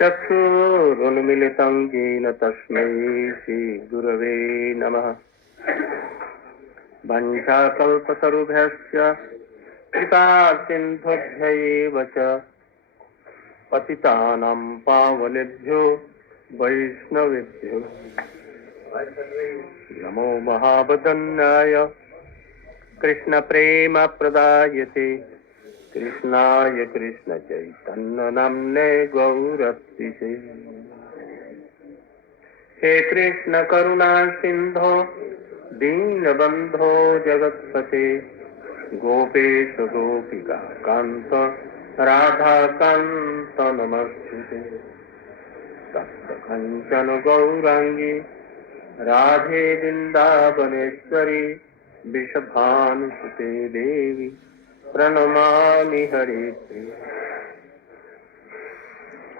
चक्षुरुन्मिलितं येन तस्मै श्रीगुरवे नमः। वंशाकल्पतरुभ्यश्च कृपासिन्धुभ्यैव च पतितानां पावनेभ्यो वैष्णवेभ्यो नमो महावदन्याय कृष्णप्रेमप्रदायते कृष्णाय कृष्णचैतन्यनाम्ने गौरतिसे। हे कृष्ण करुणा सिंधो दीनबंधो जगत्पते गोपेश गोपिका कांत राधा कांत नमस्ते। तप्त कंचन गौरांगी राधे वृंदावनेश्वरी वृषभानुसुते देवी प्रणमामि हरिप्रिये।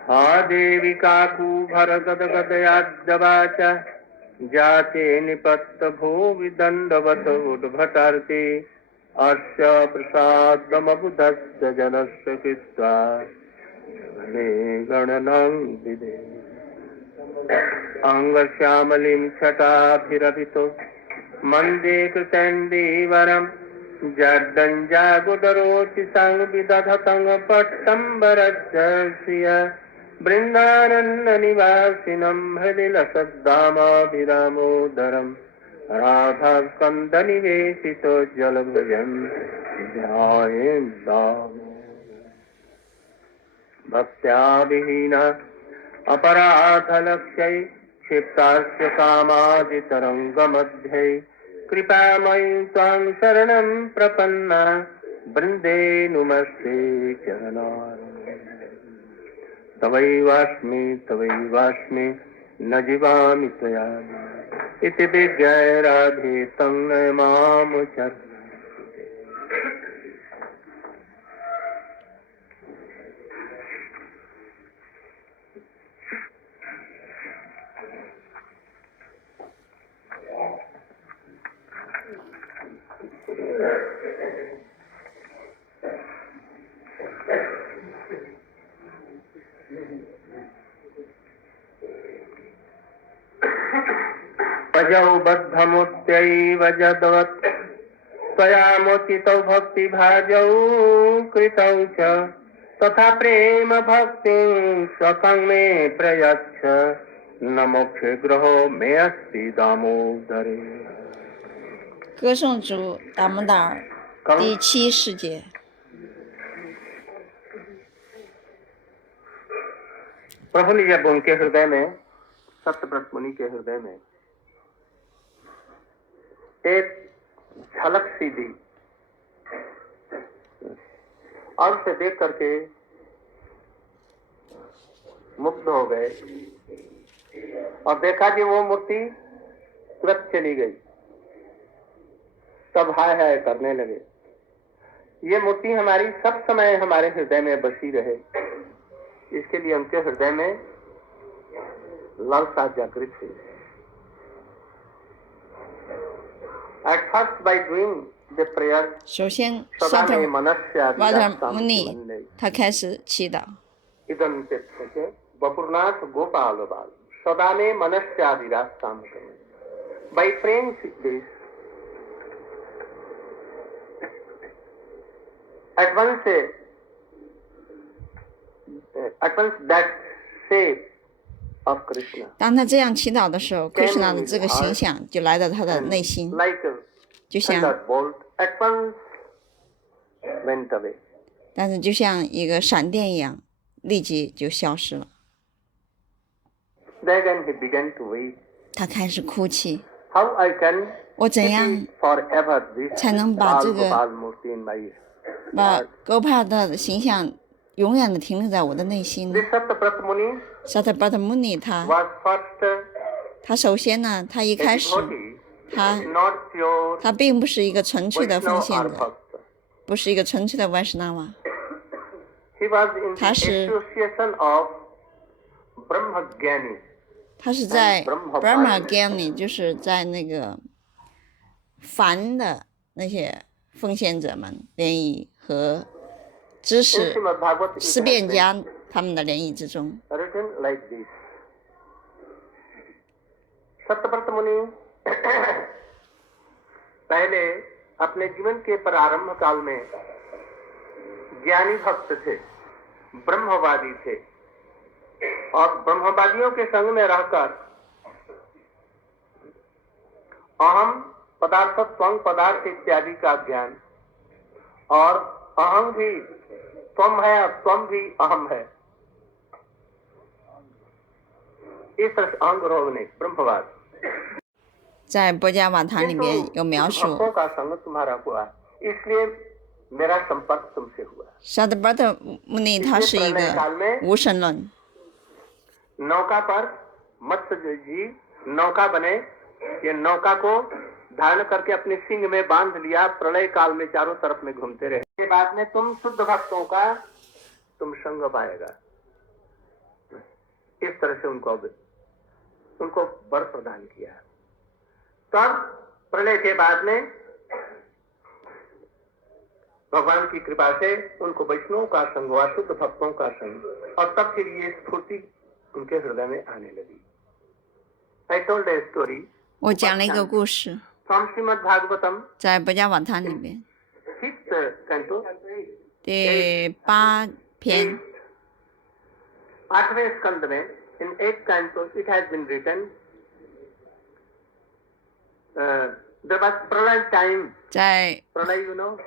हा देवी काकूभर गदगदयाद्दवाच जाते निपत्त भूवि दंडवत उद्भटार्ते अस्य प्रसादमबुधस्य जनस्य कृत्वा मे गणनं विदे। अंगश्यामलिं छटाभिरभितो मन्दे कृतेन्दीवरम् जड्डञ्जागुदरोचि संविदधतं पट्टम्बरस्य श्रिय बृन्दारण्यनिवासिनं हृदि लसद्दामाभिरामोदरम् राधास्कन्धनिवेशितो जलभुजं ध्यायेन् दामोदरम्। भक्त्या विहीन अपराधलक्ष्यै क्षिप्तास्य कामादितरङ्गमध्ये कृपामयि त्वां शरणं प्रपन्ना वृन्दे नुमस्ते चरणारविन्दे। तवैवास्मि न जीवामि त्वया इति विज्ञाय राधे तं मामुचर। अजौ बद्धमुत्यैव जदवत् त्वया मोचितौ भक्तिभाजौ कृतौ च तथा प्रेम भक्तिं स्वकं मे प्रयच्छ न मोक्षे ग्रहो मे अस्ति दामोदरे।歌颂主达摩达尔第7世节。प्रभु ने जब उनके हृदय में सत्यव्रत मुनि के हृदय में एक झलक सी दी और उसे देख करके मुग्ध हो गए और देखा कि वो मूर्ति तुरंत चली गई। तब हाय हाय करने लगे, ये मूर्ति हमारी सब समय हमारे हृदय में बसी रहे। इसके लिए उनके हृदय में लालसा जागृत हुई। At first by doing the prayer, 首先萨特瓦特穆尼他开始祈祷。 इदं चित्रके वपुरनाथ गोपाल बाल सदा में मनस्यादिरास्ताम करें। By praying this, at once that shape of Krishna. 当他这样祈祷的时候 ，Krishna 的这个形象就来到他的内心，就像，但是就像一个闪电一样，立即就消失了。他开始哭泣。我怎样才能把这个把Gopal的形象永远的停留在我的内心呢？萨特巴特穆尼他首先呢，他一开始他并不是一个纯粹的奉献者，不是一个纯粹的外什纳瓦，他是在 Brahma Gyani， 就是在那个凡的那些奉献者们联谊和知识思辨家他们的联谊之中。written like this. Satyavrat मुनि पहले अपने जीवन के प्रारंभ काल में ज्ञानी भक्त थे, ब्रह्मवादी थे, और ब्रह्मवादियों के संग में रहकर अहम पदार्थ त्वं पदार्थ इत्यादि का ज्ञान, और अहम भी त्वम है और त्वम भी अहम है, इस तरह अहंग रोग ने ब्रह्मवाद 在波迦瓦谈里面有描述。沙德巴特穆尼他是一个无神论。नौका पर मत्स्य जी नौका बने, ये नौका को धारण करके अपने सिंग में बांध लिया, प्रलय काल में चारों तरफ में घूमते रहे। के बाद में तुम शुद्ध भक्तों का तुम संग पाएगा। इस तरह से उनको वर प्रदान किया। तब प्रलय के बाद में भगवान की कृपा से उनको वैष्णवों का संग हुआ, शुद्ध भक्तों का संग, और तब फिर ये स्फूर्ति उनके हृदय में आने लगी। I told a story. 我讲了一个故事。From Srimad Bhagavatam. 在波迦瓦谈里面。Fifth canto. 第8篇。आठवें स्कंद में in 8th canto it has been written. There was pralay time. 在 pralay you know.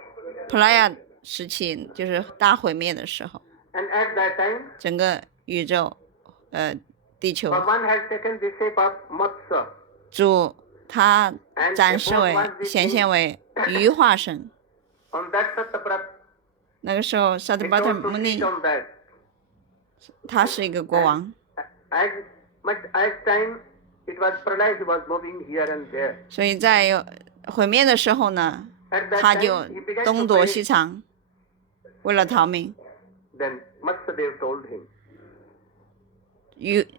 pralaya 时期就是大毁灭的时候。And at that time. 整个宇宙。地球主他展示为显现为鱼化身。那个时候萨德巴特穆尼他是一个国王，所以在毁灭的时候呢，他就东躲西藏，为了逃命。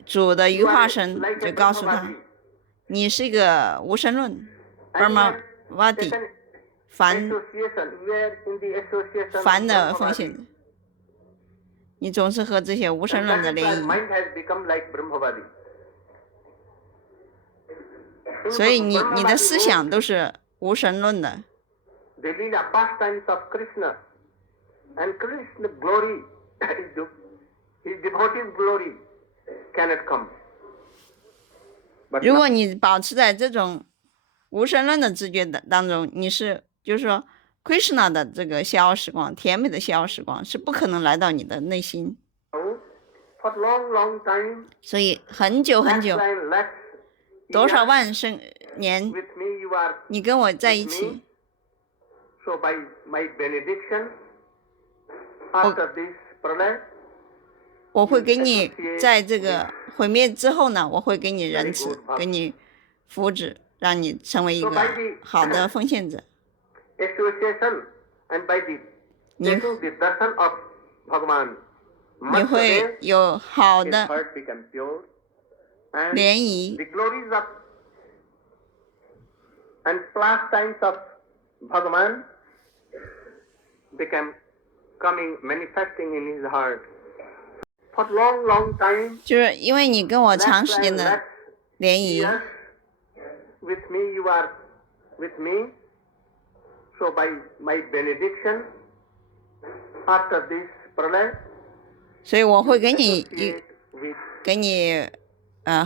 主的鱼化身就告诉他，你是一个无神论，巴玛瓦迪，凡的奉献，你总是和这些无神论的联谊，所以你的思想都是无神论的。如果你保持在这种无神论的知觉当中，你是就是说 Krishna 的这个逍遥时光，甜美的逍遥时光是不可能来到你的内心。所以很久很久，多少万年，你跟我在一起。我会给你在这个毁灭之后呢，我会给你仁慈，给你福祉，让你成为一个好的奉献者。你会有好的联谊。就是因为你跟我长时间的联谊，所以我会给你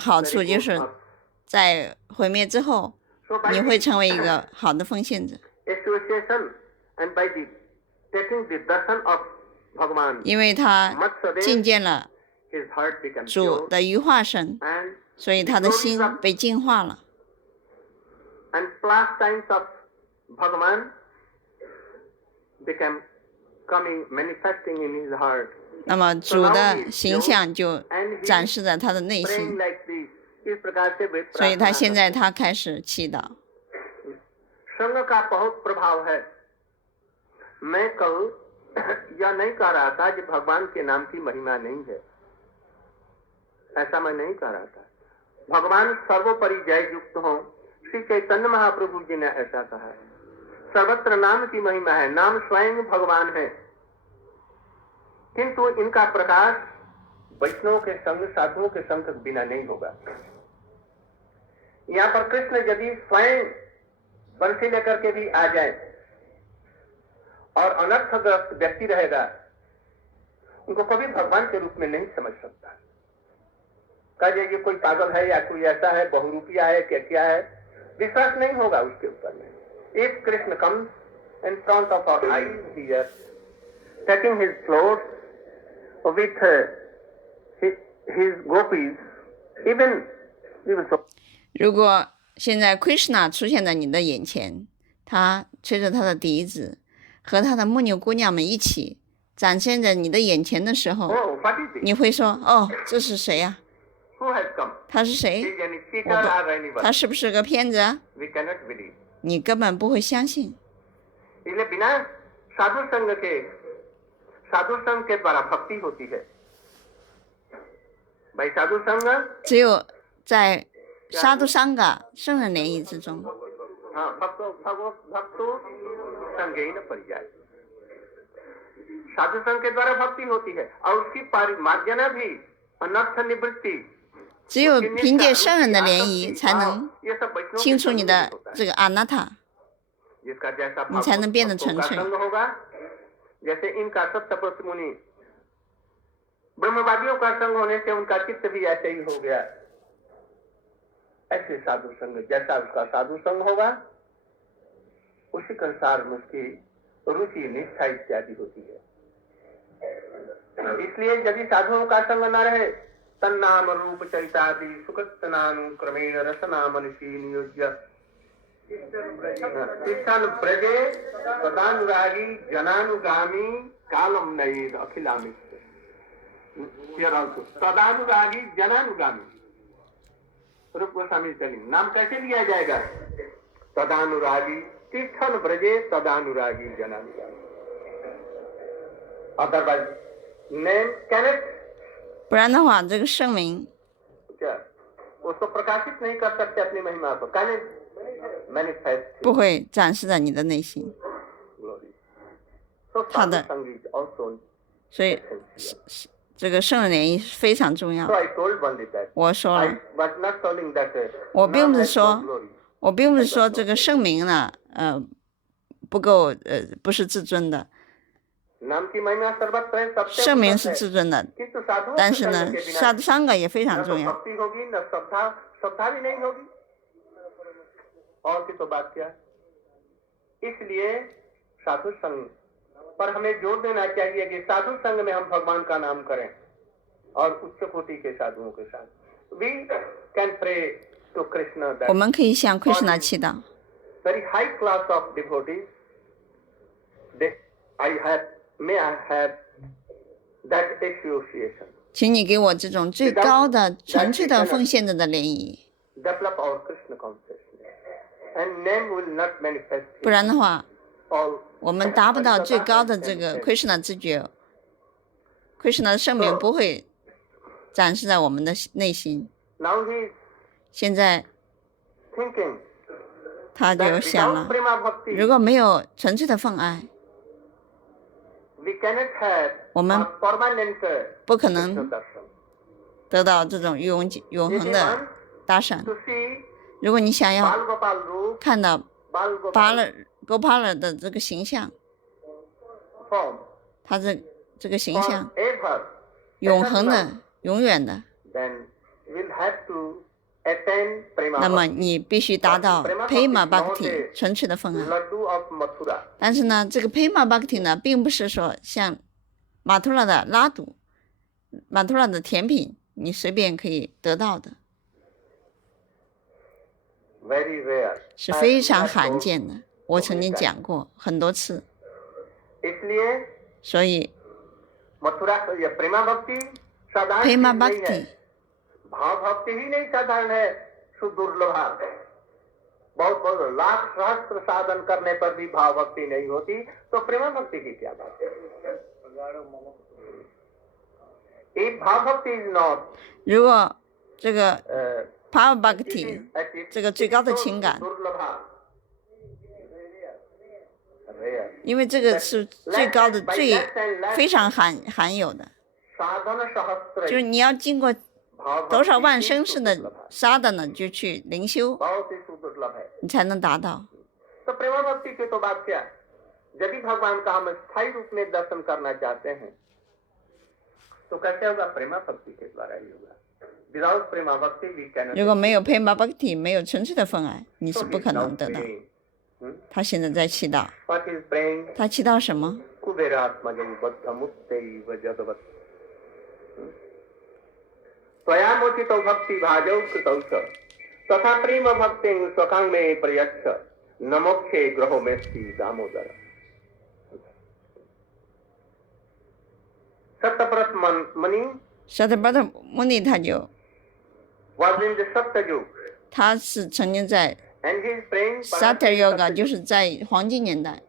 好处，就是在毁灭之后，你会成为一个好的奉献者。因为他觐见了主的鱼化身，所以他的心被净化了。那么主的形象就展示在他的内心，所以他现在他开始祈祷。यह नहीं कह रहा था कि भगवान के नाम की महिमा नहीं है, ऐसा मैं नहीं कह रहा था। भगवान सर्वोपरि जय युक्त हो, श्री चैतन्य महाप्रभु जी ने ऐसा कहा है। सर्वत्र नाम की महिमा है, नाम स्वयं भगवान है, किंतु इनका प्रकाश वैष्णव के संग साधुओं के संग के बिना नहीं होगा। यहाँ पर कृष्ण यदि स्वयं बंसी लेकर के भी आ जाए और अनर्थग्रस्त व्यक्ति रहेगा, उनको कभी भगवान के रूप में नहीं समझ सकता। कहे ये कोई पागल है या कोई ऐसा है, बहुरूपिया है, क्या है, विश्वास नहीं होगा उसके ऊपर में। If Krishna comes in front of our eyes here taking his flute with his gopis even we will सो।如果现在 Krishna 出现在你的眼前，他吹着他的笛子，和他的牧牛姑娘们一起展现在你的眼前的时候，你会说：“哦，这是谁呀？他是谁？他是不是个骗子啊？”你根本不会相信。只有在沙都桑嘎圣人联谊之中，साधु संघ के द्वारा भक्ति होती है और उसकी मार्जना भी अनर्थ निवृत्ति। 只有凭借圣人的联谊，才能清除你的这个阿那塔，你才能变得纯粹。जैसे इनका सप्तप्रति मुनि ब्रह्मवादियों का संग होने से उनका चित्त भी ऐसे ही हो गया। ऐसे साधु संग जैसा उसका साधु संग होगा, उसी के अनुसार में उसकी रुचि निष्ठा इत्यादि होती है। इसलिए यदि साधुओं का संग न रहे, तन्नाम रूप चरितादि सुकृतनानुक्रमेण रसना मनुषी नियोज्य तिष्ठन् ब्रजे तदानुरागी जनानुगामी कालम नयेद अखिलामि। तदानुरागी जनानुगामी रूप गोस्वामी चली नाम कैसे लिया जाएगा? तदानुरागी तिष्ठन् ब्रजे तदानुरागी जनानुगामी। अदरवाइज नेम कैनेट, 不然的话，这个圣名 उसको प्रकाशित नहीं कर सकते अपनी महिमा को, कैनेट मैनिफेस्ट 不会展示在你的内心。他的，所以这个圣人联谊非常重要。我说了，我并不是说这个圣名呢，不够，不是至尊的。圣名是至尊的，但是呢，沙都桑嘎也非常重要。और की तो बात क्या, इसलिए साधु संघ पर हमें जोर देना चाहिए कि साधु संघ में हम भगवान का नाम करें और उच्च कोटि के साधुओं के साथ we can pray to Krishna that 我们可以向 Krishna 祈祷。 very high class of devotees, may I have that association. 请你给我这种最高的纯粹的奉献者的联谊。 Develop our Krishna consciousness.And name will not manifest. 不然的话，我们达不到最高的这个 Krishna 知觉， Krishna 的圣名不会展示在我们的内心。现在他就想了，如果没有纯粹的奉爱，我们不可能得到这种永恒的大善。如果你想要看到Gopala的这个形象，他这个形象永恒的、永远的，那么你必须达到 Prema Bhakti 纯粹的奉爱。但是呢，这个 Prema Bhakti 呢，并不是说像马图拉的拉堵、马图拉的甜品，你随便可以得到的。是非常罕见的，我曾经讲过很多次。所以 Prema Bhakti 如果这个Prema Bhakti 这个最高的情感，因为这个是最高的、非常罕有的。就是你要经过多少万生世的沙的呢，就去灵修，你才能达到。तो प्रेमा भक्ति की तो बात क्या, यदि भगवान का हम स्थायी रूप में दर्शन करना चाहते हैं तो कैसे होगा? प्रेमा भक्ति के द्वारा ही होगा। विदाउट प्रेमा भक्ति वी कैन।如果没有 प्रेमा भक्ति， 没有纯粹的奉爱，你是不可能得到。他现在在祈祷，他祈祷什么？ स्वयामोचितो भक्ति भाजौ कृतौ च तथा प्रेम भक्ति स्वकांग में प्रयच्छ नमोक्षे ग्रहो में स्थित दामोदर। सत्यव्रत मुनि 沙特巴特穆尼他就 was in the Satyayug 他是曾经在 and his praying Satya Yoga， 就是在黄金年代。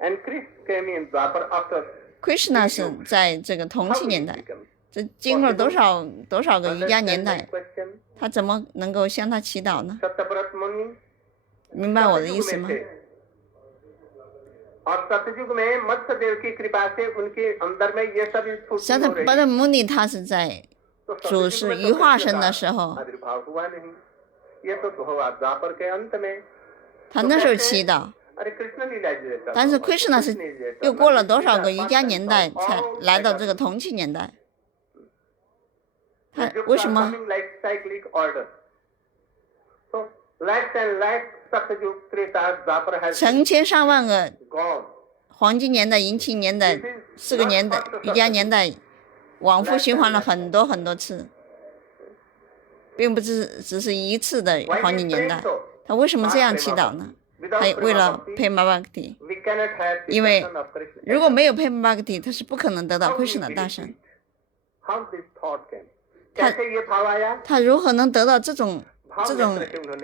and Krishna came in Dwapar after Krishna 是在这个同期年代，这经过多少个瑜伽年代，他怎么能够向他祈祷呢？ सत्यव्रत मुनि 明白我的意思吗？ और सतयुग में मत्स्य देव की कृपा से उनके अंदर में ये सब स्फूर्ति沙特巴特穆尼他是在主是鱼化身的时候， आविर्भाव हुआ नहीं, ये तो हुआ द्वापर के अंत में। 他那时候祈祷。 अरे कृष्ण लीला जैसा। 但是 Krishna 是又过了多少个瑜伽年代才来到这个同期年代？他为什么？ 成千上万个黄金年代、银器年代、4个年代、瑜伽年代，往复循环了很多很多次，并不只是一次的黄金年代。他为什么这样祈祷呢？他为了 Prema Bhakti， 因为如果没有 Prema Bhakti， 他是不可能得到 Krishna 大圣。他如何能得到这种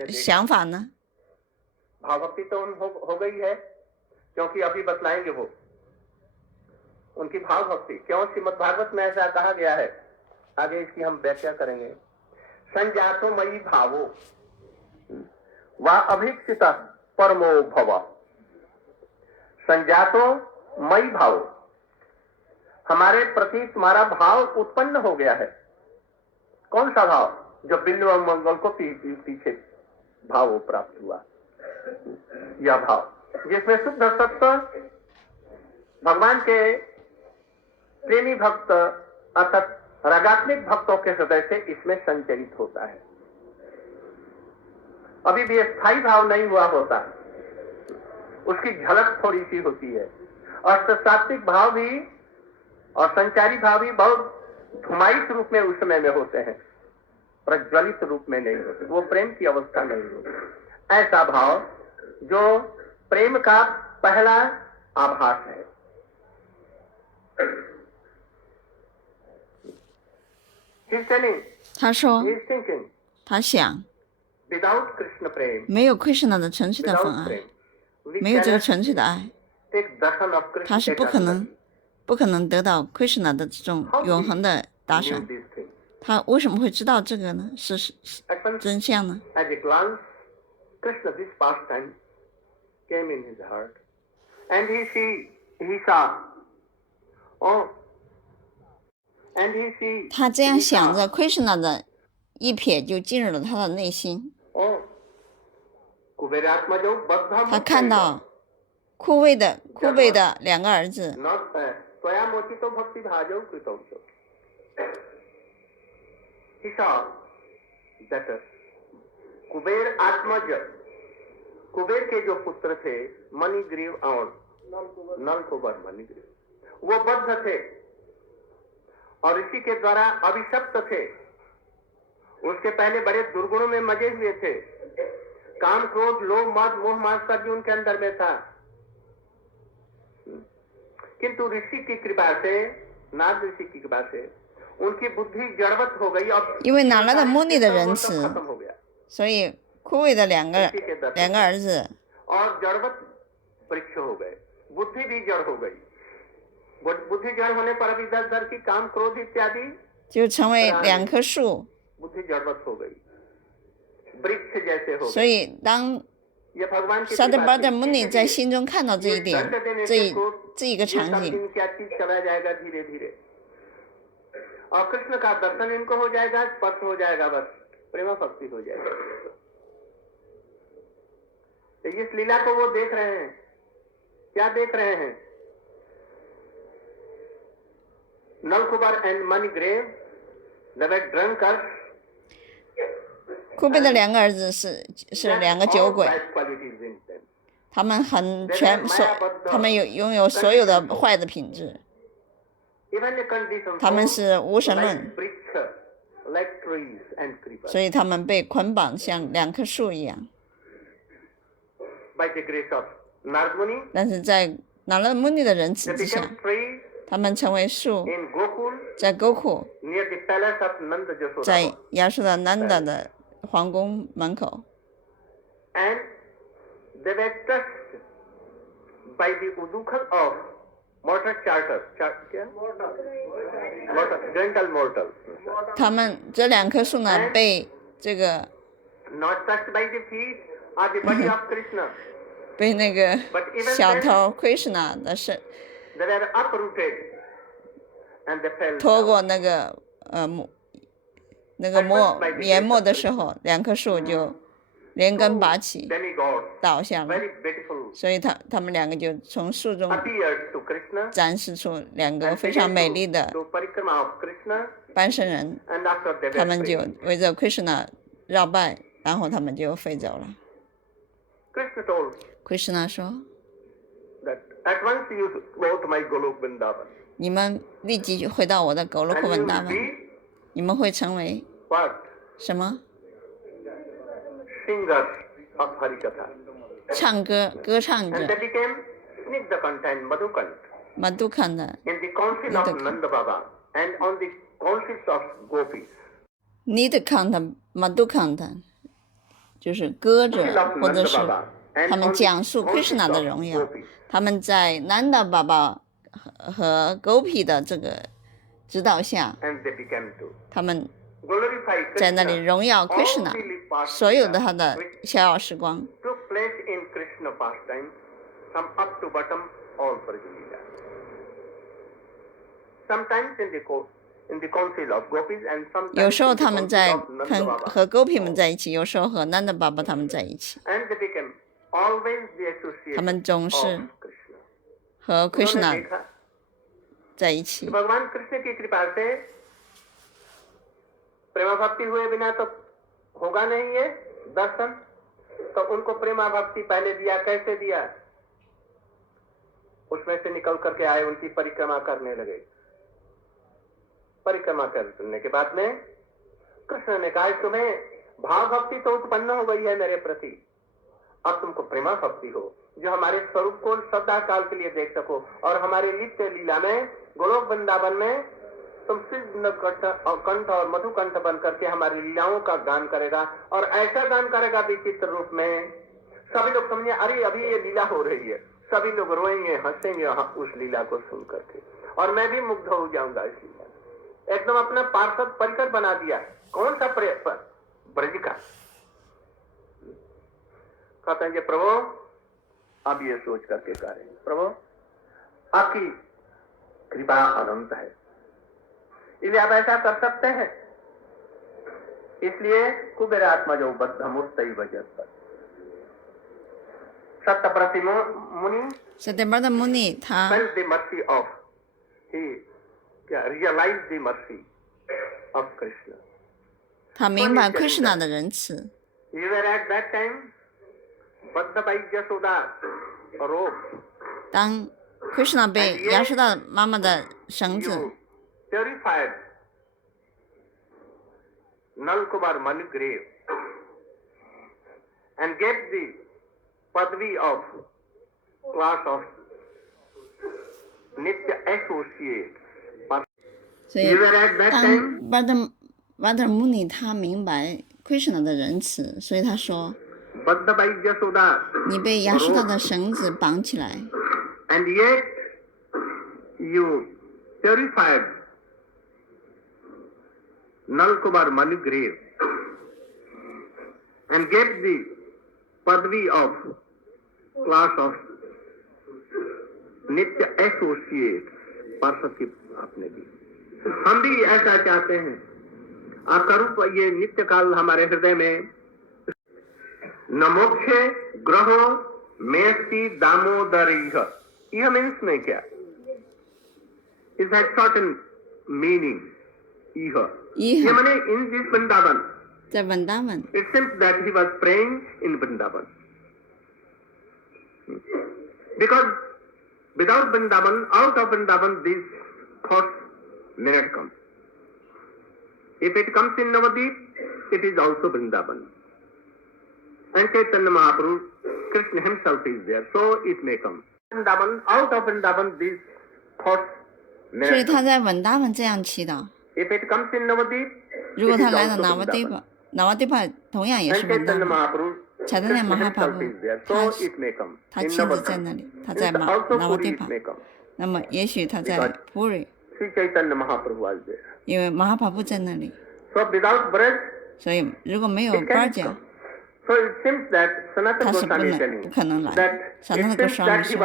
想法呢？ भाव भक्ति तो हो गई है, क्योंकि अभी बतलाएंगे वो उनकी भाव भक्ति क्यों श्रीमद् भागवत में ऐसा कहा गया है। आगे इसकी हम व्याख्या करेंगे। संजातो मयि भावो वा अभीप्सित परमो भव। संजातो मयि भावो, हमारे प्रति तुम्हारा भाव उत्पन्न हो गया है। कौन सा भाव? जो बिल्व मंगल को पीछे भाव प्राप्त हुआ, यह भाव जिसमें शुद्ध सत्व भगवान के प्रेमी भक्त अर्थात रागात्मिक भक्तों के हृदय से इसमें संचरित होता है। अभी भी स्थायी भाव नहीं हुआ होता, उसकी झलक थोड़ी सी होती है। और सात्विक भाव भी और संचारी भाव भी बहुत धुमायित रूप में उस समय में होते हैं, प्रज्वलित रूप में नहीं होते, वो प्रेम की अवस्था नहीं होती। ऐसा भाव जो प्रेम का पहला आभास है। 他说，他想，没有 Krishna 的纯粹的奉爱，没有这个纯粹的爱，他是不可能得到 Krishna 的这种永恒的达成。他为什么会知道这个呢？是真相呢？ Krishna, this pastime came in his heart, and he saw, oh, and he 他这样想着 ，Krishna 的一瞥就进入了他的内心。oh, 他看到枯萎的2个儿子。 He saw that Kuber आत्मज, कुबेर के जो पुत्र थे मणिग्रीव और नलकुबर मणिग्रीव, वो बद्ध थे और इसी के द्वारा अभिशप्त थे। उसके पहले बड़े दुर्गुणों में मजे हुए थे, काम क्रोध लोभ मद मोह मात्सर्य उनके अंदर में था। किंतु ऋषि की कृपा से, नारद ऋषि की कृपा से उनकी बुद्धि जड़वत हो गई और 因为拿来了穆尼的仁慈， खत्म हो गया। 所以枯萎的2个儿子 और जड़वत वृक्ष हो गए, बुद्धि भी जड़ हो गई। बुद्धि जड़ होने पर अभी दर की काम क्रोध इत्यादि 就成为2棵树。 बुद्धि जड़वत हो गई, वृक्ष जैसे हो गई। 所以当沙特巴特穆尼在心中看到这一点，这一个场景， क्या चीज चला जाएगा धीरे धीरे। और कृष्ण का दर्शन इनको हो जाएगा, स्पर्श हो जाएगा, बस प्रेमा भक्ति हो जाएगी। तो इस लीला को वो देख रहे हैं। क्या देख रहे हैं? Nalakubara and Manigriva, they were drunkards. 库贝的两个儿子是两个酒鬼，他们他们拥有所有的坏的品质，他们是无神论，所以他们被捆绑像两棵树一样。但是在那拉穆尼的仁慈之下，他们成为树，在沟库，在亚述的南达的皇宫门口。And they were touched by the udukhal of mortal charters. Gentle mortals. 他们这两棵树呢，被这个 not touched by the feet or the body of Krishna. 被那个小头 Krishna 的身 they were uprooted and they fell 拖过那个研磨的时候，两棵树就连根拔起，倒下了。所以他们两个就从树中展示出两个非常美丽的半身人，他们就围着 Krishna 绕拜，然后他们就飞走了。Krishna 说，你们立即回到我的狗罗库文达文，你们会成为什么？唱歌，歌唱者。Madhukanta。Nidkanta Madhukanta， 就是歌者，或者是他们讲述 Krishna 的荣耀。他们在Nanda Baba和 Gopi 的这个指导下，他们在那里荣耀 Krishna， 所有的他的逍遥时光。有时候他们在和 Gopi 们在一起，有时候和 Nanda Baba 他们在一起。他们总是和 Krishna 在一起。प्रेमा भक्ति हुए बिना तो होगा नहीं ये दर्शन। तो उनको प्रेमा भक्ति पहले दिया, कैसे दिया? उसमें से निकल करके आए, उनकी परिक्रमा करने लगे। परिक्रमा करने के बाद में कृष्ण ने कहा, तुम्हें भाव भक्ति तो उत्पन्न हो गई है मेरे प्रति, अब तुमको प्रेमा भक्ति हो, जो हमारे स्वरूप को सदा काल के लिए देख सको, और हमारे नित्य लीला में गोलोक वृंदावन में तुम सिद्ध कंठ और मधुकंठ बन करके हमारी लीलाओं का गान करेगा, और ऐसा गान करेगा विचित्र रूप में, सभी लोग समझे अरे अभी ये लीला हो रही है, सभी लोग रोएंगे, हंसेंगे उस लीला को सुन करके, और मैं भी मुग्ध हो जाऊंगा इस लीला। एकदम अपना पार्षद परिकर बना दिया। कौन सा ब्रज का? कहते हैं कि प्रभु अब ये सोच करके करें, प्रभु आपकी कृपा अनंत है, इसलिए आप ऐसा कर सकते हैं। इसलिए कुबेर आत्मा जो बद्धमुस्तई वजह सत्यव्रत मुनि था felt the mercy of he realized the mercy of Krishna。 他明白 Krishna 的仁慈。 You were at that time Bhatta by Jasoda rope。 当 Krishna 被亚述达妈妈的绳子 purified Nalkumar Manu grave and gave the Padvi of class of Nitya associates。 所以当巴达穆尼他明白 Krishna 的仁慈，所以他说，你被亚述达的绳子绑起来。 And yet you purified Nalkumar Manu grave and gave the Padvi of class of Nitya associates। पार्षद की आपने दी। हम भी ऐसा चाहते हैं आपका रूप ये नित्य काल हमारे हृदय में न मोक्षे ग्रहो मेस्ति दामोदरी यह मीन्स में क्या इट हैज सर्टेन मीनिंग यह माने in this Vrindavan it seems that he was praying in Vrindavan because without Vrindavan out of Vrindavan these thoughts may not come. If it comes in Navadvip it is also Vrindavan and Chaitanya Mahaprabhu Krishna himself is there so it may come. Vrindavan out of Vrindavan these thoughts may not come. 所以他在文达文这样祈祷。 If it comes in Navadvip 如果他来到拿瓦迪巴，拿瓦迪巴同样也是文达文。查德纳马哈帕布，他亲自在那里，他在拿瓦迪巴，那么也许他在普瑞，因为马哈帕布在那里。所以如果没有巴贾，他是不可能来。萨那个双人说，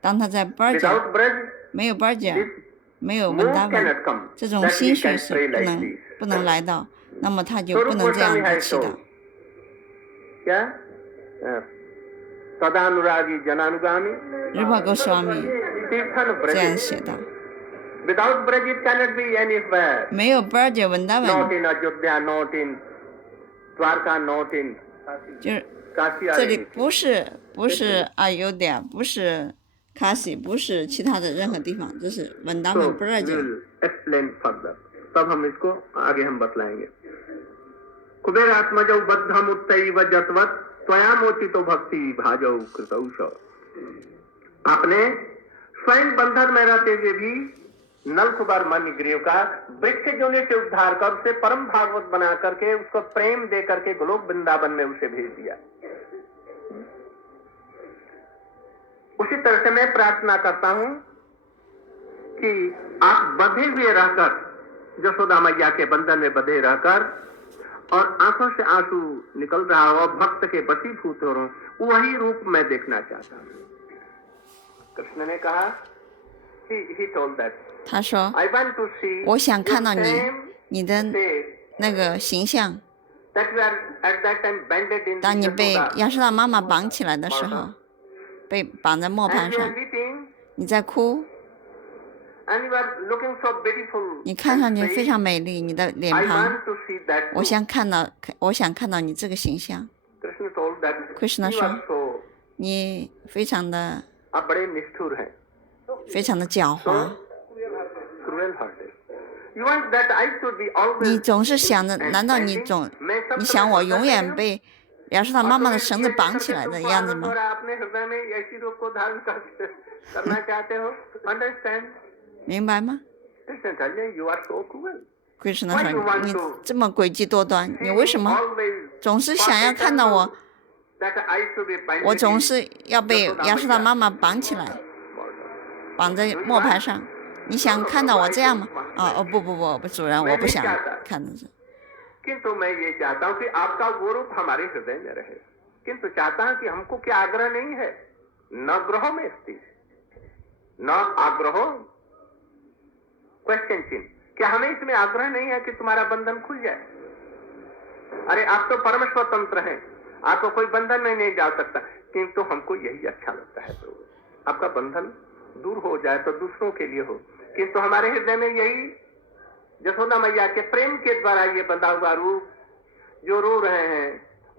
当他在巴贾，没有巴贾。 没有文达文，这种心绪是不能来到，那么他就不能这样的祈祷。日巴哥swami这样写的。没有巴杰文达文，就是这里不是阿尤迪亚，不是。 卡西不是其他的任何地方，就是文达文不热就。तब हम इसको आगे हम बतलाएंगे। कुबेर आत्मजौ बद्धमुत्तैव जतवत् त्वया मोचितो भक्ति भाजौ कृतौष। आपने स्वयं बंधन में रहते हुए भी नलकुबर मणिग्रीव का वृक्ष जोनि से उद्धार कर उसे परम भागवत बना करके उसको प्रेम दे करके गोलोक वृंदावन में उसे भेज दिया। उसी तरह से मैं प्रार्थना करता हूं कि आप बंधे हुए रहकर यशोदा मैया के बंधन में बंधे रहकर और आंखों से आंसू निकल रहा हो भक्त के वशीभूत हो रहो वही रूप मैं देखना चाहता हूं। कृष्ण ने कहा he told that 他说我想看到你的那个形象，当你被亚瑟拉妈妈绑起来的时候。 被绑在磨盘上，你在哭，你看上去非常美丽，你的脸庞，我想看到你这个形象。Krishna 说，你非常的狡猾，你总是想着，难道你想我永远被？ 要是他妈妈的绳子绑起来的样子吗？明白吗？Krishna 说：“你这么诡计多端，你为什么总是想要看到我？我总是要被亚瑟拉妈妈绑起来，绑在磨盘上。你想看到我这样吗？不，主人，我不想看到这。” किंतु मैं ये चाहता हूँ कि आपका वो रूप हमारे हृदय में रहे किंतु चाहता हूँ कि हमको क्या आग्रह नहीं है न ग्रह में स्थित न आग्रह क्वेश्चन चिन्ह क्या हमें इसमें आग्रह नहीं है कि तुम्हारा बंधन खुल जाए। अरे आप तो परम स्वतंत्र हैं आपको कोई बंधन में नहीं जा सकता किंतु हमको यही अच्छा लगता है प्रभु आपका बंधन दूर हो जाए तो दूसरों के लिए हो किंतु हमारे हृदय में यही यशोदा मैया के प्रेम के द्वारा ये बंधा हुआ रूप जो रो रहे हैं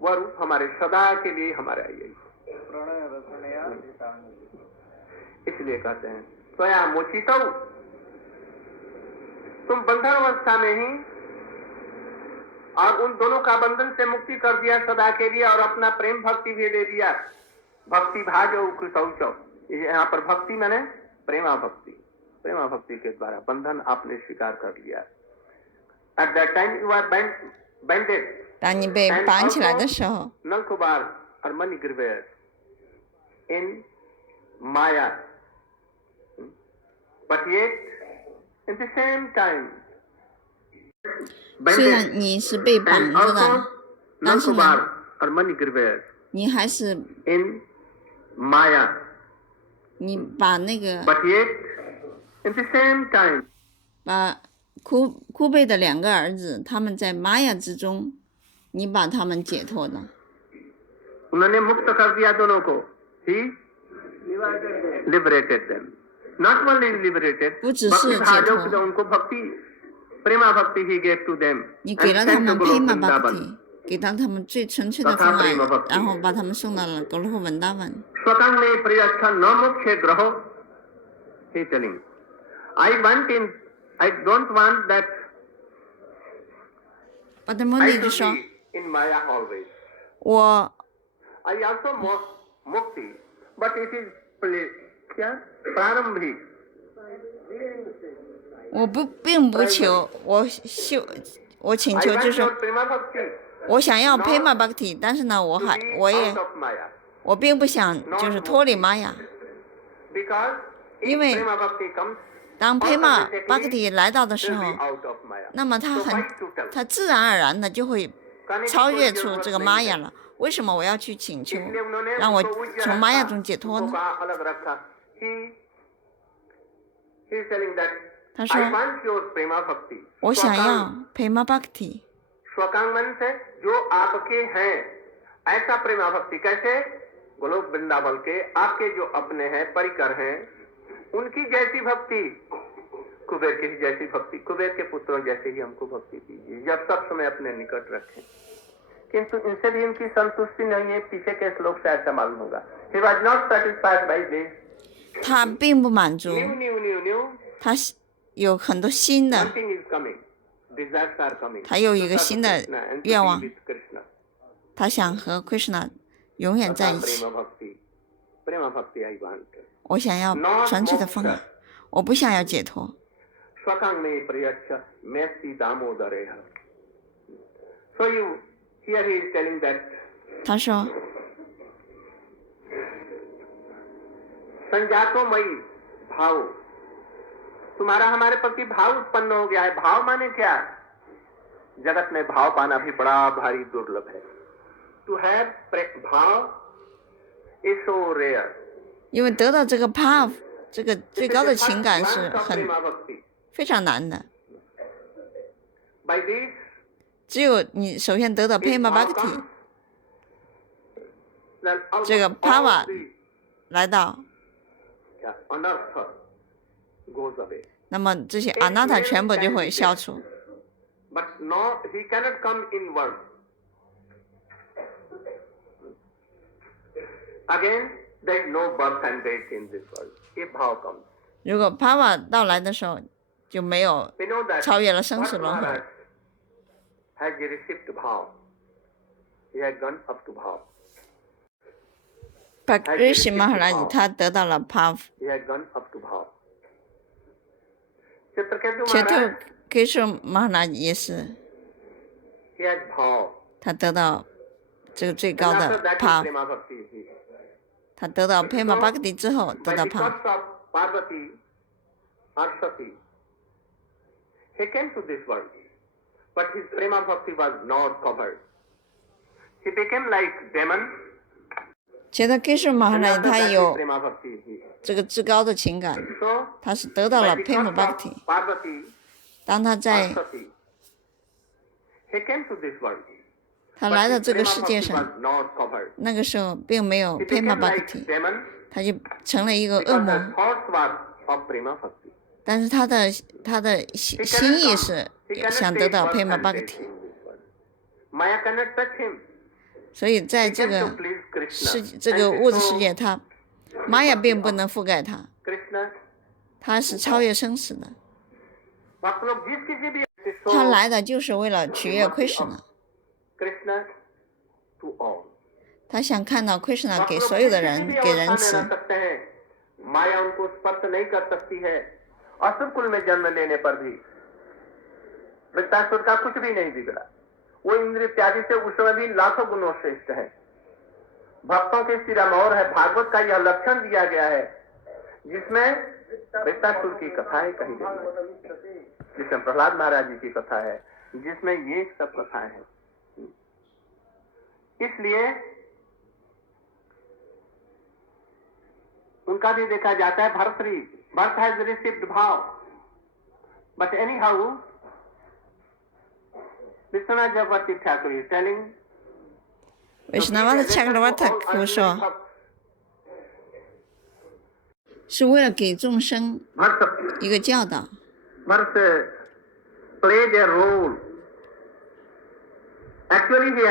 वह रूप हमारे सदा के लिए हमारा यही इसलिए कहते हैं स्वया मोचितो तुम बंधन अवस्था में ही और उन दोनों का बंधन से मुक्ति कर दिया सदा के लिए और अपना प्रेम भक्ति भी दे दिया भक्ति भाजो कृतौचौ यहाँ पर भक्ति मैंने प्रेमा भक्ति के द्वारा बंधन आपने स्वीकार कर लिया। At that time you are banded. 当你被绑起来的时候 Nalkubar or Manigriva in Maya, but yet at the same time. 虽然你是被绑着的，但是呢，你还是 in Maya. 你把那个。But yet, at the same time. 把库贝的2个儿子，他们在玛雅之中，你把他们解脱了。उन्होंने मुक्त कर दिया दोनों को। He liberated them. Not only liberated, 不只 भक्ति 是解 भाजो 脱， जो उनको भक्ति प्रेमा भक्ति ही gave to them 你给 and 了他 sent to 们 Goloka 佩玛巴 Vrindavan. 克提，给到他们最纯粹的奉爱，然后把他们送到了格罗霍文达文。 स्वकं में प्रियच्छ न मुख्य ग्रहो. He telling, I don't want that 巴德摩 I 尼就 should 说 be in Maya always. 我 I also want mukti, but it is क्या प्रारंभिक. 我并不求，我请求就是说， प्रेमा भक्ति 我想要佩玛巴克提，但是呢， to be 我也 out of Maya. 我并不想就是脱离玛雅， Because 因 if 为 prema bhakti comes, 当佩玛巴克提来到的时 will 候 be，out of Maya. 那么 So why to tell? 他自然而然的就会 कहने की 超 कोई 越出 जरूरत 这个 नहीं 玛 है. 雅了。为什么我要去请求 इसलिए उन्होंने 让我 उनको उज्जर 从玛雅 रखा, 中解脱 उनको 呢？ कहा अलग रखा. He is telling that 他说 I want your prema bhakti. 我想 स्वकाम 要佩玛巴克提， स्वकांगन से जो आपके हैं ऐसा प्रेमा भक्ति कैसे गोलोक वृंदावन के आपके जो अपने हैं परिकर हैं उनकी जैसी भक्ति कुबेर की जैसी भक्ति कुबेर के पुत्रों जैसे ही हमको भक्ति दीजिए जब सब समय अपने निकट रखें. किंतु इनसे भी इनकी संतुष्टि नहीं है. पीछे के श्लोक से ऐसा मालूम होगा. He was not satisfied by this. 他并不满足， New. 他有很多新的， Something is coming. Desires are coming. 他有一个新的 Krishna and to 愿 be 望， with Krishna. 他想和 Krishna 永远在一起。 प्रेमा भक्ति I want. 我想要纯粹的奉爱，我不想要解脱。 स्वकं में प्रियच्छ मेस्ति Damodare. So here he is telling that 他说 संजातोमयी भाव तुम्हारा हमारे प्रति भाव उत्पन्न हो गया है. भाव माने क्या? जगत में भाव पाना भी बड़ा भारी दुर्लभ है. To have भाव is so rare. 因为得到这个 pav 这个最高的情感是 Advance of 很 prema bhakti. 非常难的， By this 只有你首先得到 Prema Bhakti 这个 Pava 来到， unearth goes away. 那么这些 Anatta 全部就会消除。 But no, he cannot come inward. Again, there is no birth and death in this world. If bhav comes. 如果 Pava 到来的时候，就没有 We know that 超越了生死 Bharat 轮回。 Maharaj has received bhav. He has gone up to bhav. But Rishi Maharaj 他得到了 Pav， He has gone up to bhav. Chitraketu 切 Maharaj, 特 Keshu Maharaj 也是， he has bhav. 他得到这个最 And 高 after 的 that is Pav， prema bhakti. He. 他得到 Prema Bhakti 之后得 By 到 the Pav。 thoughts of Parvati, Arsati, he came to this world, but his prema bhakti was not covered. He became like demon. 切特 Keshu And Maharaj after 他 that is 有 prema bhakti. He. 这个至高的情感， So 他是得到了 by the Prema thoughts Bhakti。 of Parvati, 当他在 Arsati, he came to this world. 他 But 来到 his 这个 prema 世界 bhakti 上， was not covered. 那个时候并没有 He Prema became like Bhakti， demon 他就成了一个恶 because 魔 the。thoughts were of prema bhakti. 但是他的心意是 He cannot 想 take 得到 birth Prema and death Bhakti， in this world. Maya cannot touch him. 所以在 He 这 came 个 to please Krishna. 这个 And 物质 so 世界，他玛雅并不能覆盖他， Krishna, 他是超越生死的。 आप लोग जिस किसी भी 他来的就是为了取悦 Krishna， Krishna to all. 他想看到 Krishna आप 给 लोग 所有 किसी 的 भी 人给 अवस्था 仁 में 慈 रह。सकते हैं. माया उनको स्पर्श नहीं कर सकती है. असुर कुल में जन्म लेने पर भी वृत्तासुर का कुछ भी नहीं बिगड़ा. वो इंद्र इत्यादि से उस समय भी लाखों गुणों श्रेष्ठ है. भक्तों के सिरमौर है. भागवत का यह लक्षण दिया गया है जिसमें वृत्तासुर की कथाएं कही गई है, जिसमें प्रहलाद महाराज जी की कथा है, जिसमें ये सब कथाएं हैं. इसलिए उनका भी देखा जाता है. भरत हैज रिसीव्ड भाव. But anyhow, Vishwanath Chakravarti Thakur is telling, 维什纳瓦的恰克瓦特库说，是为了给众生一个教导。Verse play their role. Actually, he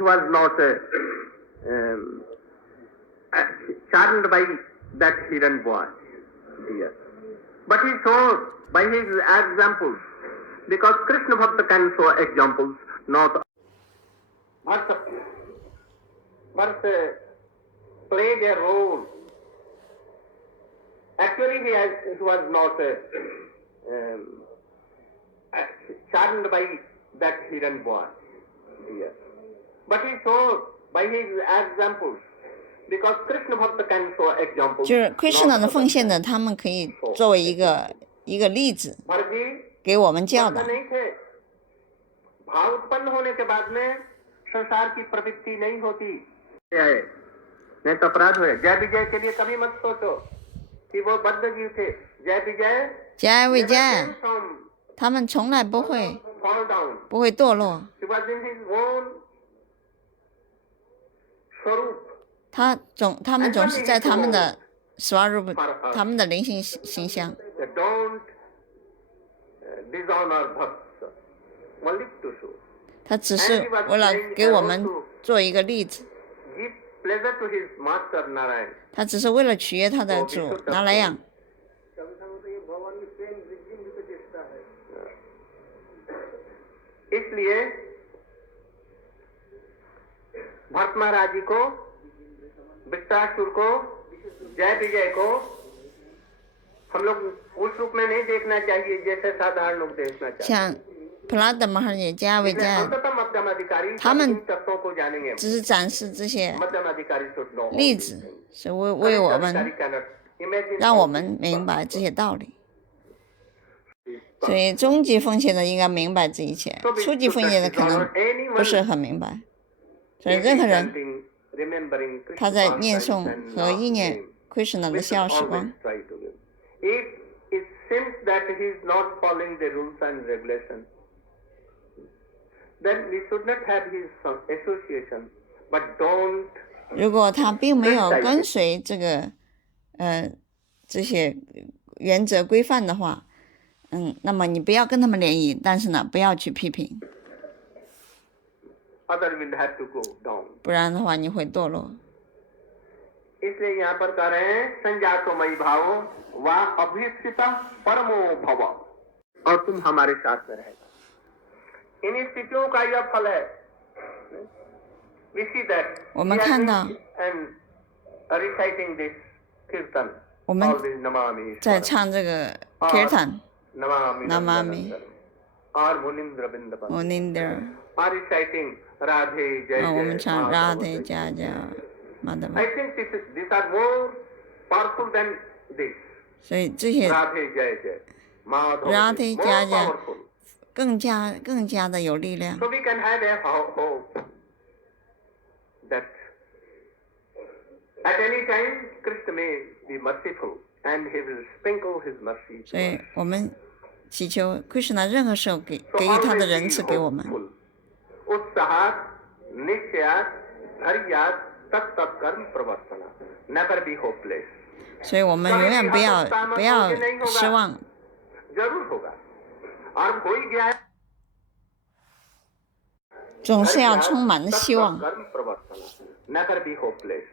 was not charmed by that hidden boy, dear. But he showed by his examples, because Krishna Bhakta can show examples, not. But play their role. Actually, he was not charmed by that hidden boy, dear. But he showed by his examples, because Krishna Bhakta can show examples. 就是 Krishna 的奉献的，他们可以作为一个例子，给我们教导。भाव उत्पन्न होने के बाद में संसार की प्रवृत्ति नहीं होती, नहीं तो अपराध हुए। जय विजय के लिए कभी मत सोचो कि वो बद्ध जीव थे। जय विजय 家为家，他们从来不会堕落。他们总是在他们的 Swarup 他们的灵性形象。他只是为了给我们做一个例子。他只是为了取悦他的主拿来养。इसलिए भरत महाराज जी को, वृत्रासुर को, जय विजय को हम लोग उस रूप में नहीं देखना चाहिए जैसे साधारण लोग देखना चाहिए। 像普拉德玛哈也加维加，他们只是展示这些例子，是为我们让我们明白这些道理。所以中级奉献的应该明白这一切，初级奉献的可能不是很明白。所以任何人他在念诵和意念 Krishna 的笑时光，如果他并没有跟随这个这些原则规范的话，那么你不要跟他们联谊，但是呢，不要去批评，不然的话你会堕落。इसलिए यहाँ पर कह रहे हैं संजातोमयी भाव वा अभीप्सिता परमो भव, और तुम हमारे साथ में रहेगा। इन स्थितियों का यह फल है। We see that 我们看到 and reciting this kirtan, 我们 all these namami 在唱这个 kirtan namami और मुनिंद्र बिंदप are reciting राधे जय जय, 我们唱 Radhe Jaya Jaya Madhava。 I think these are more powerful than this。 所以这些 Radhe Jaya Jaya Madhava Radhe Jaya Jaya 更加的有力量。 So we can have a hope that at any time Krishna may be merciful and he will sprinkle his mercy。 所以我们祈求 Krishna 任何时候给予他的仁慈给我们。 उत्साहात निश्चयात धैर्यात तत्त कर्म प्रवर्तना, never be hopeless。 所以我们永远不要失望。 जरूर होगा और हो ही गया है। 总是要充满了希望。 कर्म प्रवर्तना, never be hopeless।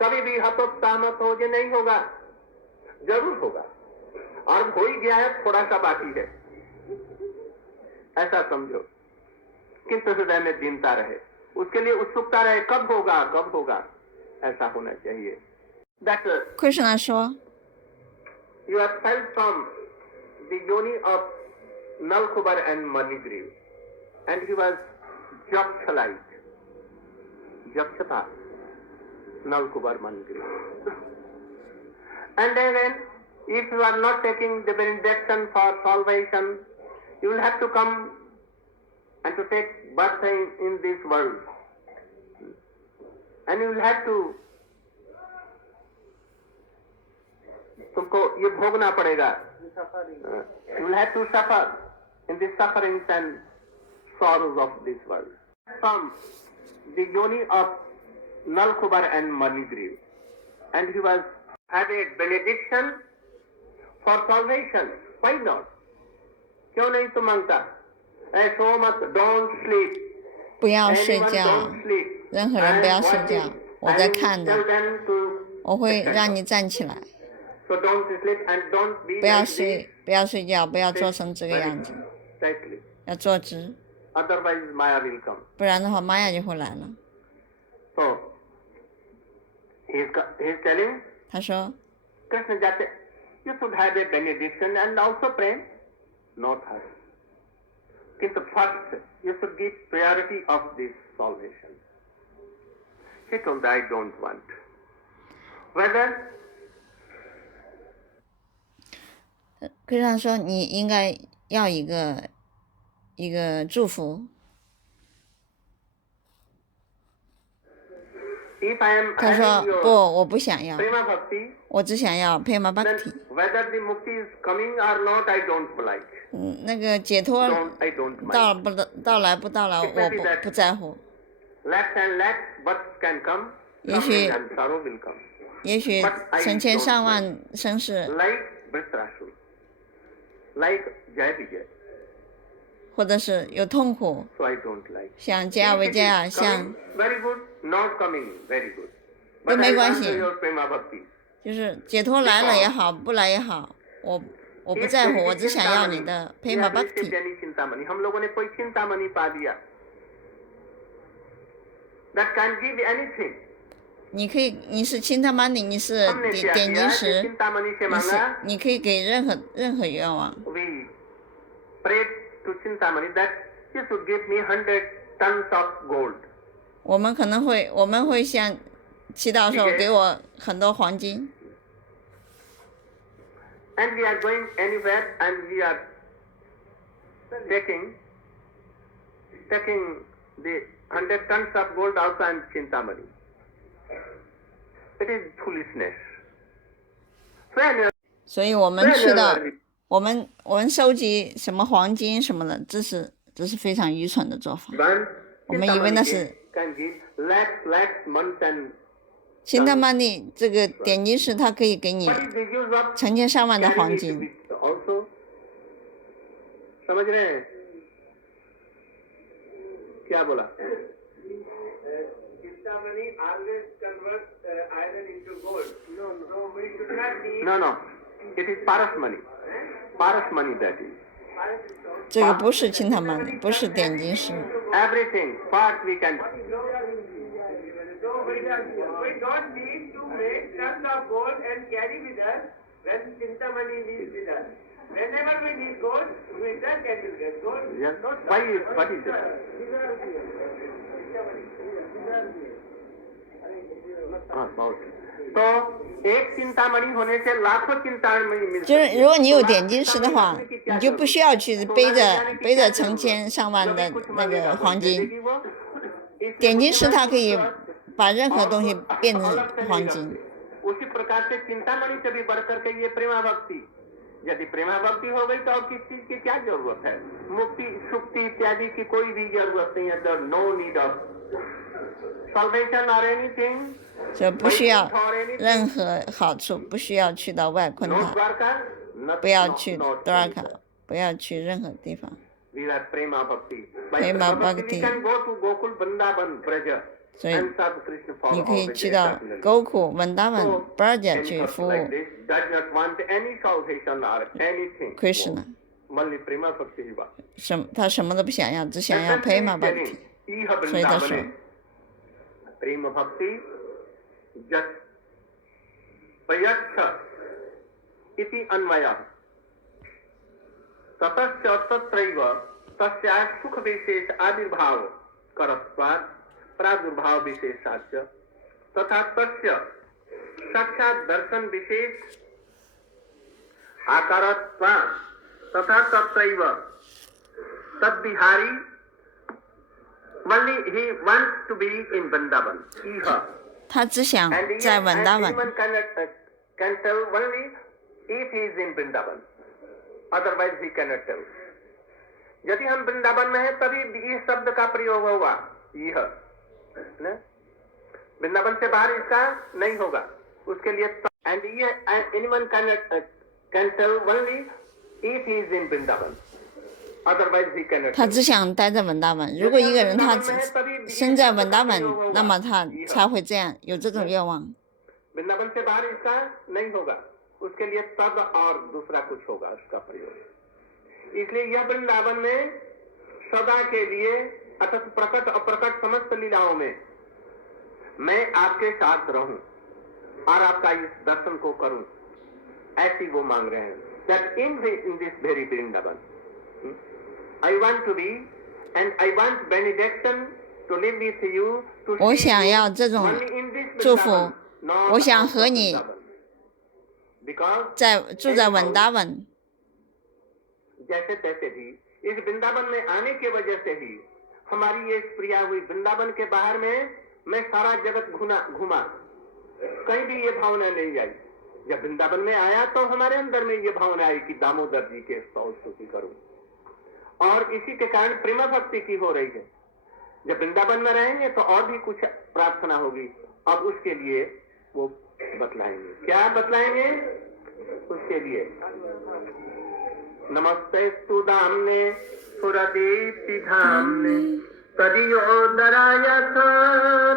कभी भी हतोत्साह मत हो, ये नहीं होगा, जरूर होगा और हो ही गया है, थोड़ा सा बाकी है, ऐसा समझो। किंतु हृदय में दीनता रहे, उसके लिए उत्सुकता रहे, कब होगा, ऐसा होना चाहिए। That Krishna 说 you are fell from the yoni of Nalkubar and Manigriv, and he was Jakshalite, Jakshata, Nalkubar, Manigriv। And then if you are not taking the benediction for salvation, you will have to come and to take birth in this world, and you will have to, तुमको ये भोगना पड़ेगा You will have to suffer in the sufferings and sorrows of this world. From the yoni of Nalkubar and Manigriv, and he was had a benediction for salvation. Why not? क्यों नहीं तो मांगता? ऐसो मत, don't sleep. 不要睡 Anyone 觉 don't，sleep. 任何人不要睡觉，我在看的， Tell them to 我会让你站起来， so don't sleep and don't be 不要 like 睡，不要睡觉，不要做成这个样子， this. Exactly. 要坐直， Otherwise, Maya will come. 不然的话玛雅就会来了。 So he is telling 他说 Krishna Jate, you should have a benediction and also pray. Not her. But first, you should give priority of this salvation. He told, I don't want. Whether 科长说你应该要一个祝福。 if I am 他说 having 不， your 我不想要， prema bhakti, 我只想要 Prema then Bhakti。 whether the mukti is coming or not, I don't like. 那个解脱 I don't mind. 到来不到来，我不在乎。 Left and left, what can come? 也许 Suffering and sorrow will come. 也许成千上万生世， Like Vritarashura, like Jaya Vijay. 或者是有痛苦， So I don't like. 像加维加亚， Coming, 像 very good, not coming, very good. 都 But 没 I 关 want 系， your prema bhakti. 就是解脱来了也好，不来也好，我不在乎，我只想要你的 Prema Bhakti。 हम लोगों ने कोई चिंतामणि पा दिया. That can give anything. 你可以，你是清他玛尼，你是 हमने क्या 点 किया? 金石， चिंतामणि से 你是 मांगा. 你可以给任何愿望。 We prayed to Chintamani that he should give me 100 tons of gold. 我们会向祈祷说给我很多黄金。 And we are going anywhere and we are taking the 100 tons of gold also and Chintamani. It is foolishness. 所以我们去到我们收集什么黄金什么的，这是非常愚蠢的做法。我们以为那是 can give lakhs, months and 清他玛尼这个点金石，它可以给你 what is the use of 成千上万的黄 carrying it 金。 with also? समझ रहे हैं? क्या बोला? Chintamani always converts iron into gold. No, we should not need. No. It is Paras money. Paras money that is. 这个不是清他玛尼，不是点金石。 Everything, what we can. So we don't need to make tons of gold and carry with us when Chintamani is with us. Whenever we need gold, we just can get gold. Yes. Why is what is it? हाँ बहुत. तो एक चिंतामणि होने से लाखों चिंतामणि मिल 就是如果你有点金石的话，你就不需要去背着成千上万的那个黄金。点金石它可以把任何东西变成黄金。 उसी प्रकार से चिंतामणि से भी बढ़कर के ये प्रेमा भक्ति. यदि प्रेमा भक्ति हो गई तो और किस चीज की क्या जरूरत है? मुक्ति सुक्ति इत्यादि की कोई भी जरूरत नहीं है. No need of salvation or anything. 就不需要任何好处，不需要去到外昆 No 塔， Dwarka, 不要去多尔卡，不要去任何地方。 We are prema bhakti. By Prema prema bhakti, bhakti. we can go to Gokul, Vrindavan, Braja, 所以 and serve Krishna for 你可以 all the 去 days 到 of the life. 沟库、文达文、 So, 巴尔贾 any 去 person 服务 like this does not want any salvation or anything. Krishna。 Only prema bhakti jiva. 他什么都不想要，只想要 Prema Bhakti。 所以他说 प्रेम भक्ति जत प्रयच्छ इति अन्वयः ततश्च तत्रैव तस्याः सुख विशेष आविर्भाव करत्वात् प्रादुर्भाव विशेषाच्च तथा तस्य साक्षात् दर्शन विशेष आकारत्वात् तथा तत्रैव तद्विहारी only he wants to be in Vrindavan. 他只想 And 在文达 and 文。 anyone can tell only if he is in Vrindavan. otherwise he cannot tell. यदि हम वृंदावन में हैं तभी इस शब्द का प्रयोग होगा, यह ना, वृंदावन से बाहर इसका नहीं होगा, उसके लिए and anyone can tell only if he is in Vrindavan, otherwise he cannot. 他只想待在文达文。如果一个人他身在文达文，那么他才会这样有这种愿望。 वृंदावन से बाहर इसका नहीं होगा, उसके लिए तब और दूसरा कुछ होगा उसका प्रयोग। इसलिए यह वृंदावन में सदा के लिए अथवा प्रकट अप्रकट समस्त लीलाओं में मैं आपके साथ रहूं और आपका इस दर्शन को करूं, ऐसी वो मांग रहे हैं। That in this very Vrindavan, I want to be and I want benediction to live with you to 我想要这种 only in this 祝福， Vrindavan, not 我想和你 because 住在文达文。 जैसे तैसे भी इस वृंदावन में आने की वजह से ही हमारी ये प्रिया हुई वृंदावन के बाहर में मैं सारा जगत घूमा, कहीं भी ये भावना नहीं आई। जब वृंदावन में आया तो हमारे अंदर में ये भावना आई कि दामोदर जी के स्तुति करूं, और इसी के कारण प्रेमा भक्ति की हो रही है। जब वृंदावन में रहेंगे तो और भी कुछ प्रार्थना होगी, अब उसके लिए वो बतलाएंगे। क्या बतलाएंगे उसके लिए? नमस्ते स्तुदाम्ने सुरदीप्ति धाम्ने तदियोदराय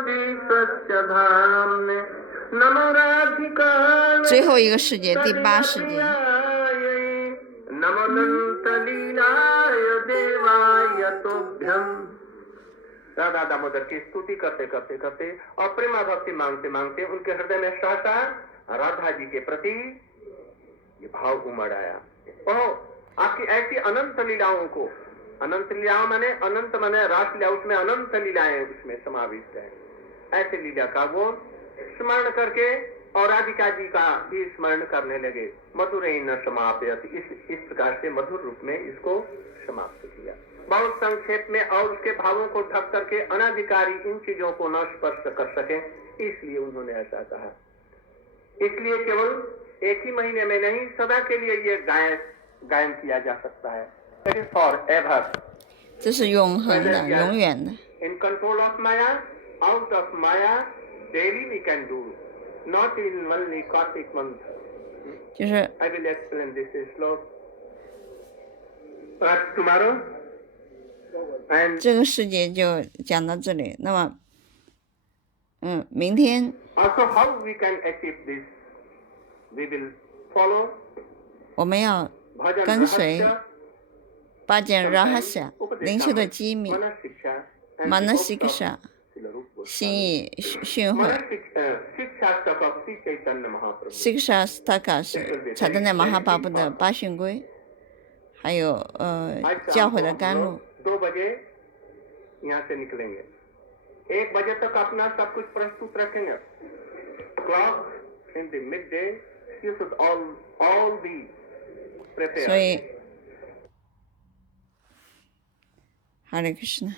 विश्वस्य धाम्ने नमो राधिकाय 最后一个世界，第8世界。 नमो अनंतलीलाय देवाय तोभ्यम। राधा दामोदर की स्तुति करते करते करते और प्रेमा भक्ति मांगते मांगते उनके हृदय में सहसा राधा जी के प्रति ये भाव उमड़ आया। ओह, आपकी ऐसी अनंत लीलाओं को, अनंत लीलाओं माने अनंत माने रासलीला, उसमें अनंत लीलाएं उसमें समाविष्ट है। ऐसे लीला का वो स्मरण करके और राधिका जी का भी स्मरण करने लगे। मधुरैन समाप्यत, इस प्रकार से मधुर रूप में इसको समाप्त किया। बहुत संक्षेप में और उसके भावों को ढक करके अनाधिकारी इन चीजों को न स्पर्श कर सके, इसलिए उन्होंने ऐसा कहा। इसलिए केवल एक ही महीने में नहीं, सदा के लिए ये गायन किया जा सकता है। It is forever. 这是永恒的，永远的。 In control of Maya, out of Maya, daily we can do, not in only Kartik month. 就是 I will explain this slow. Tomorrow, and 这个世界就讲到这里。那么，明天 also how we can achieve this, we will follow 我们要 Bhajan 跟随 Rahasya, 巴简拉哈夏灵修的机密 Manasiksha, and 玛 the 纳 books 西克 of 萨 Srila Rupa 心意训诲 Manasiksha of Sri Chaitanya Mahaprabhu. 西克萨斯塔卡是查德奈马哈巴布的八训规，还有教诲的甘露。 2 बजे यहाँ से निकलेंगे, 1 बजे तक अपना सब कुछ प्रस्तुत रखेंगे। Clock in the midday, you should all be prepared. 所以，哈利krishna。